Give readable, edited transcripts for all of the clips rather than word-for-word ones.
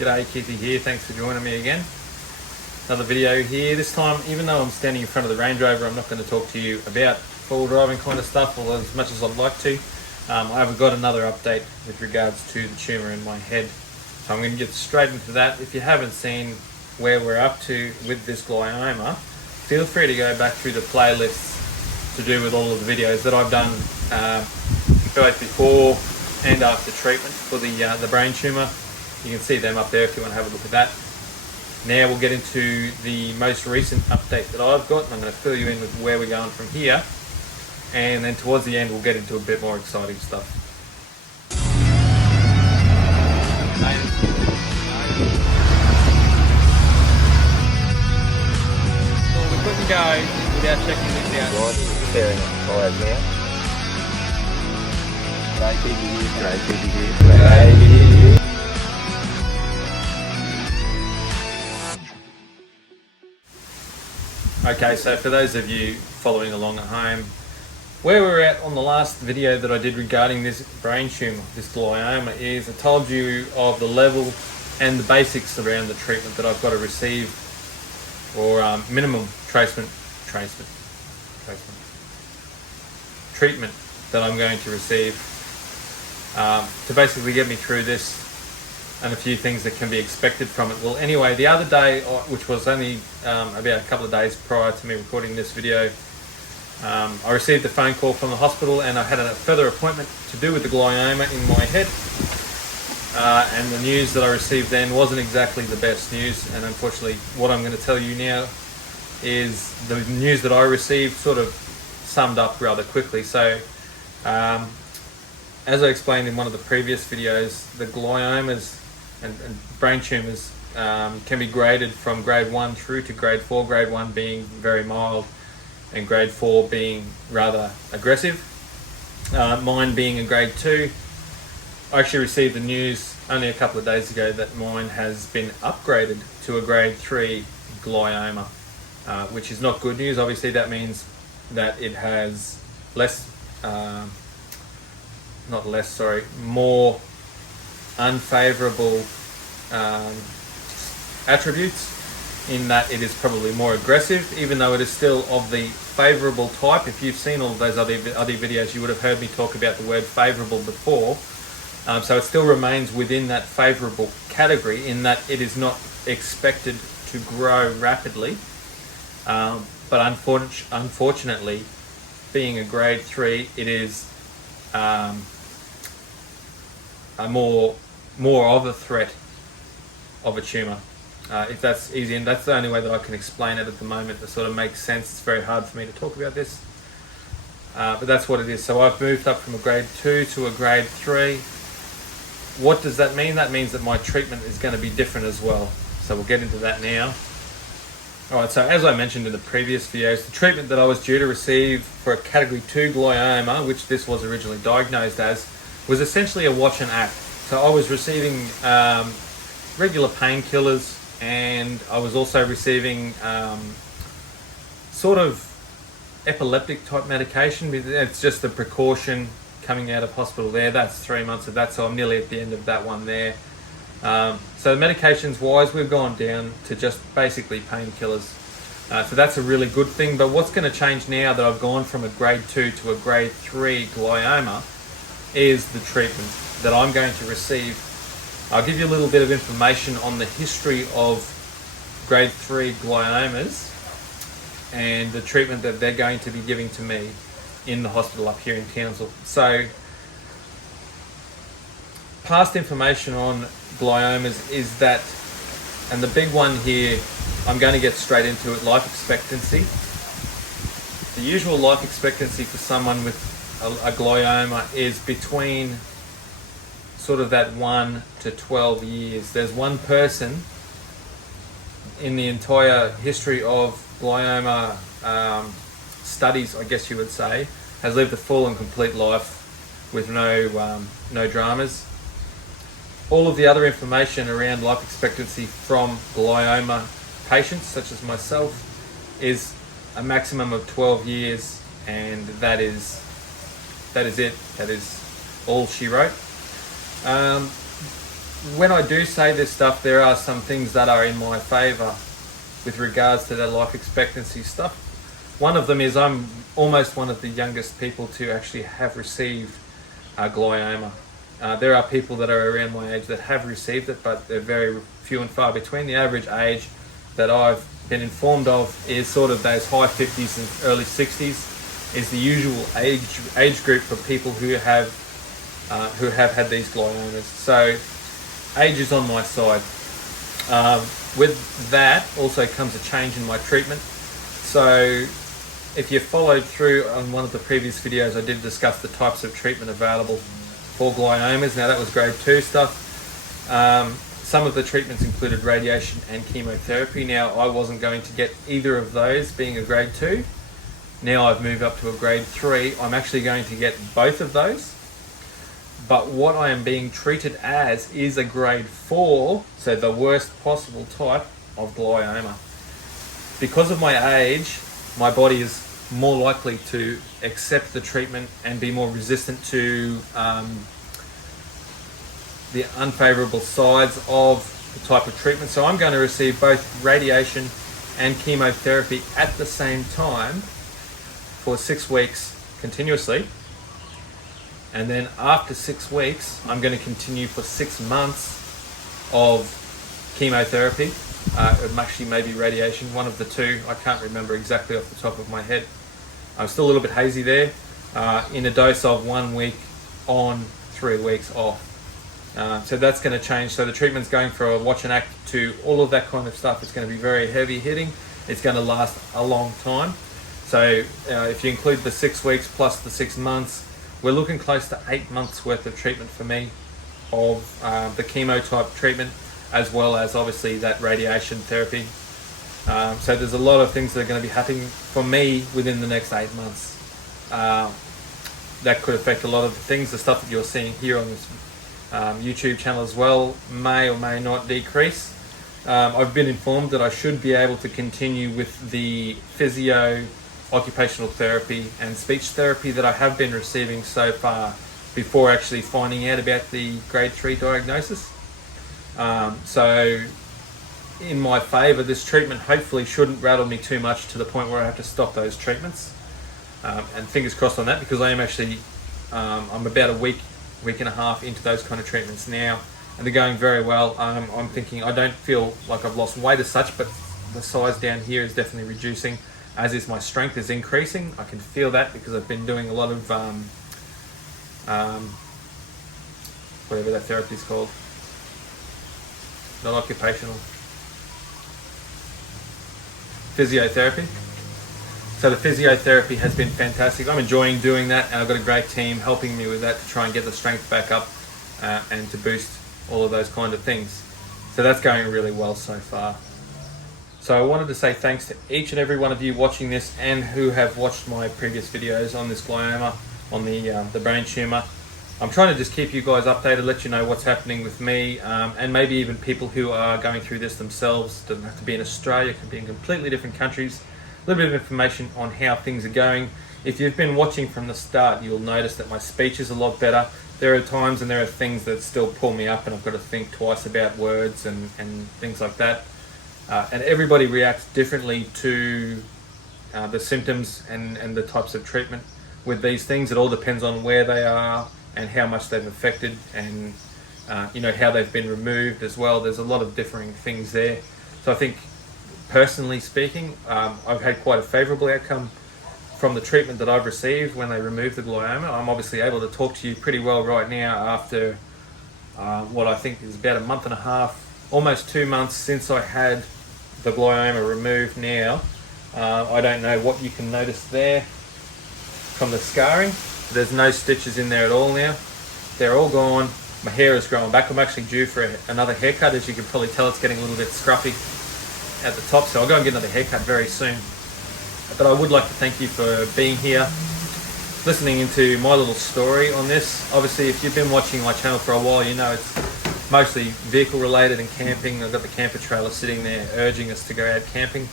G'day, Keithy here. Thanks for joining me again. Another video here. This time, even though I'm standing in front of the Range Rover, I'm not going to talk to you about full driving kind of stuff, although as much as I'd like to. I haven't got another update with regards to the tumour in my head. So I'm going to get straight into that. If you haven't seen where we're up to with this glioma, feel free to go back through the playlists to do with all of the videos that I've done both before and after treatment for the brain tumour. You can see them up there if you want to have a look at that. Now we'll get into the most recent update that I've got, and I'm going to fill you in with where we're going from here. And then towards the end we'll get into a bit more exciting stuff. Well, we couldn't go without checking this out. Right, staring at the fires now. Great Keithy here. Okay, so for those of you following along at home, where we're at on the last video that I did regarding this brain tumour, this glioma, is I told you of the level and the basics around the treatment that I've got to receive, or minimum treatment that I'm going to receive to basically get me through this, and a few things that can be expected from it. Well, anyway, the other day, which was only about a couple of days prior to me recording this video, I received a phone call from the hospital, and I had a further appointment to do with the glioma in my head. And the news that I received then wasn't exactly the best news, and unfortunately what I'm going to tell you now is the news that I received sort of summed up rather quickly. So as I explained in one of the previous videos, the gliomas and brain tumours can be graded from grade 1 through to grade 4, grade 1 being very mild and grade 4 being rather aggressive. Mine being a grade 2. I actually received the news only a couple of days ago that mine has been upgraded to a grade 3 glioma, which is not good news. Obviously that means that it has more unfavourable attributes, in that it is probably more aggressive, even though it is still of the favourable type. If you've seen all of those other videos, you would have heard me talk about the word favourable before. So it still remains within that favourable category, in that it is not expected to grow rapidly, but unfortunately, being a grade 3, it is a more of a threat of a tumour, if that's easy, and that's the only way that I can explain it at the moment. That sort of makes sense. It's very hard for me to talk about this, but that's what it is. So I've moved up from a grade 2 to a grade 3. What does that mean? That means that my treatment is going to be different as well. So we'll get into that now. Alright, so as I mentioned in the previous videos, the treatment that I was due to receive for a category 2 glioma, which this was originally diagnosed as, was essentially a watch and act. So I was receiving regular painkillers, and I was also receiving sort of epileptic type medication. It's just a precaution coming out of hospital there. That's 3 months of that, so I'm nearly at the end of that one there. So medications wise, we've gone down to just basically painkillers. So that's a really good thing. But what's going to change now that I've gone from a grade 2 to a grade 3 glioma is the treatment that I'm going to receive. I'll give you a little bit of information on the history of grade 3 gliomas and the treatment that they're going to be giving to me in the hospital up here in Townsville. So past information on gliomas is that, and the big one here, I'm going to get straight into it, life expectancy. The usual life expectancy for someone with a glioma is between sort of that 1 to 12 years. There's one person in the entire history of glioma studies, I guess you would say, has lived a full and complete life with no dramas. All of the other information around life expectancy from glioma patients, such as myself, is a maximum of 12 years, and that is it. That is all she wrote. when I do say this stuff, there are some things that are in my favour with regards to the life expectancy stuff. One of them is I'm almost one of the youngest people to actually have received glioma. There are people that are around my age that have received it, but they're very few and far between. The average age that I've been informed of is sort of those high 50s and early 60s is the usual age group for people who have had these gliomas. So age is on my side. With that also comes a change in my treatment. So if you followed through on one of the previous videos, I did discuss the types of treatment available for gliomas. Now that was grade 2 stuff. Some of the treatments included radiation and chemotherapy. Now I wasn't going to get either of those being a grade 2. Now I've moved up to a grade 3. I'm actually going to get both of those. But what I am being treated as is a grade 4, so the worst possible type of glioma. Because of my age, my body is more likely to accept the treatment and be more resistant to the unfavourable sides of the type of treatment. So I'm going to receive both radiation and chemotherapy at the same time for 6 weeks continuously. And then after 6 weeks, I'm going to continue for 6 months of chemotherapy. Actually, maybe radiation, one of the two. I can't remember exactly off the top of my head. I'm still a little bit hazy there. In a dose of 1 week on, 3 weeks off. So that's going to change. So the treatment's going for a watch and act to all of that kind of stuff. It's going to be very heavy hitting. It's going to last a long time. So if you include the 6 weeks plus the 6 months, we're looking close to 8 months worth of treatment for me of the chemo type treatment, as well as obviously that radiation therapy. So there's a lot of things that are going to be happening for me within the next 8 months. That could affect a lot of the things. The stuff that you're seeing here on this YouTube channel as well may or may not decrease. I've been informed that I should be able to continue with the physio, occupational therapy and speech therapy that I have been receiving so far before actually finding out about the grade 3 diagnosis. So in my favour, this treatment hopefully shouldn't rattle me too much to the point where I have to stop those treatments. And fingers crossed on that, because I am actually, I'm about a week and a half into those kind of treatments now, and they're going very well. I'm thinking, I don't feel like I've lost weight as such, but the size down here is definitely reducing, as is my strength is increasing. I can feel that because I've been doing a lot of whatever that therapy is called, not occupational, physiotherapy. So the physiotherapy has been fantastic. I'm enjoying doing that, and I've got a great team helping me with that to try and get the strength back up and to boost all of those kind of things. So that's going really well so far. So I wanted to say thanks to each and every one of you watching this and who have watched my previous videos on this glioma, on the brain tumour. I'm trying to just keep you guys updated, let you know what's happening with me, and maybe even people who are going through this themselves. Doesn't have to be in Australia, it can be in completely different countries. A little bit of information on how things are going. If you've been watching from the start, you'll notice that my speech is a lot better. There are times and there are things that still pull me up, and I've got to think twice about words and things like that. And everybody reacts differently to the symptoms and the types of treatment with these things. It all depends on where they are and how much they've affected, and how they've been removed as well. There's a lot of differing things there. So I think, personally speaking, I've had quite a favourable outcome from the treatment that I've received when they removed the glioma. I'm obviously able to talk to you pretty well right now after what I think is about a month and a half, almost 2 months since I had the glioma removed now. I don't know what you can notice there from the scarring. There's no stitches in there at all now. They're all gone. My hair is growing back. I'm actually due for another haircut. As you can probably tell, it's getting a little bit scruffy at the top, so I'll go and get another haircut very soon. But I would like to thank you for being here, listening into my little story on this. Obviously, if you've been watching my channel for a while, you know it's mostly vehicle related and camping. I've got the camper trailer sitting there urging us to go out camping.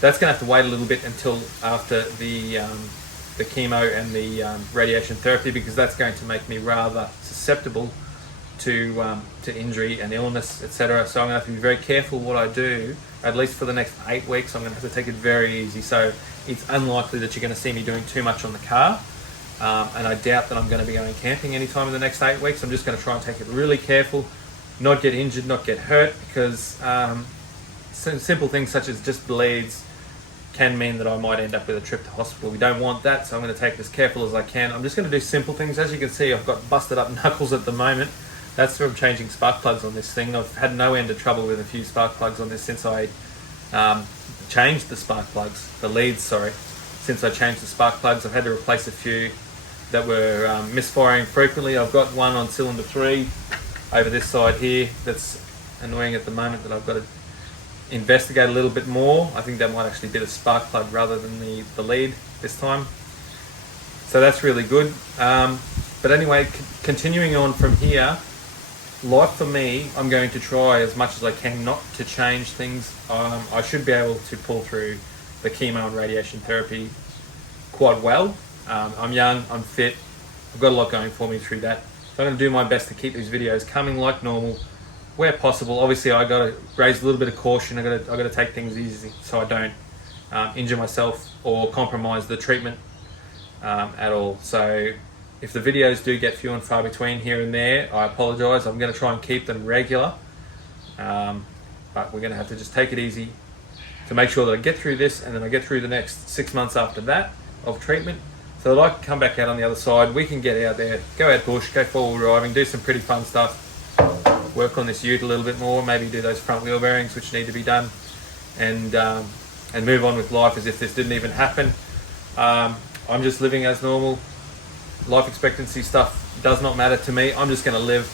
That's going to have to wait a little bit until after the chemo and the radiation therapy, because that's going to make me rather susceptible to injury and illness, etc. So I'm going to have to be very careful what I do. At least for the next 8 weeks, I'm going to have to take it very easy. So it's unlikely that you're going to see me doing too much on the car, and I doubt that I'm going to be going camping anytime in the next 8 weeks. I'm just going to try and take it really careful, not get injured, not get hurt, because simple things such as just bleeds can mean that I might end up with a trip to hospital. We don't want that, so I'm going to take it as careful as I can. I'm just going to do simple things. As you can see, I've got busted up knuckles at the moment. That's from changing spark plugs on this thing. I've had no end of trouble with a few spark plugs on this since I changed the spark plugs, the leads, sorry. Since I changed the spark plugs, I've had to replace a few that were misfiring frequently. I've got one on cylinder 3 over this side here that's annoying at the moment that I've got to investigate a little bit more. I think that might actually be the spark plug rather than the lead this time. So that's really good. But anyway, continuing on from here, life for me, I'm going to try as much as I can not to change things. I should be able to pull through the chemo and radiation therapy quite well. I'm young, I'm fit, I've got a lot going for me through that. So I'm going to do my best to keep these videos coming like normal, where possible. Obviously, I got to raise a little bit of caution. I got to take things easy so I don't injure myself or compromise the treatment at all. So if the videos do get few and far between here and there, I apologise. I'm going to try and keep them regular, but we're going to have to just take it easy to make sure that I get through this, and then I get through the next 6 months after that of treatment, so that I can come back out on the other side. We can get out there, go out bush, go four-wheel driving, do some pretty fun stuff, work on this ute a little bit more, maybe do those front wheel bearings which need to be done, and move on with life as if this didn't even happen. I'm just living as normal. Life expectancy stuff does not matter to me. I'm just going to live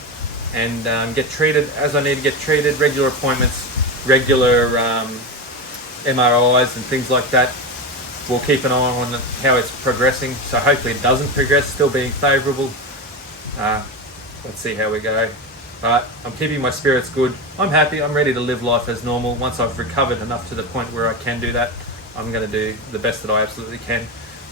and get treated as I need to get treated, regular appointments, regular MRIs and things like that. We'll keep an eye on how it's progressing, so hopefully it doesn't progress, still being favourable. Let's see how we go. But I'm keeping my spirits good. I'm happy, I'm ready to live life as normal. Once I've recovered enough to the point where I can do that, I'm going to do the best that I absolutely can.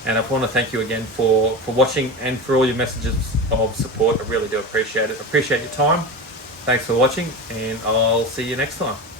And I want to thank you again for watching and for all your messages of support. I really do appreciate it. I appreciate your time. Thanks for watching, and I'll see you next time.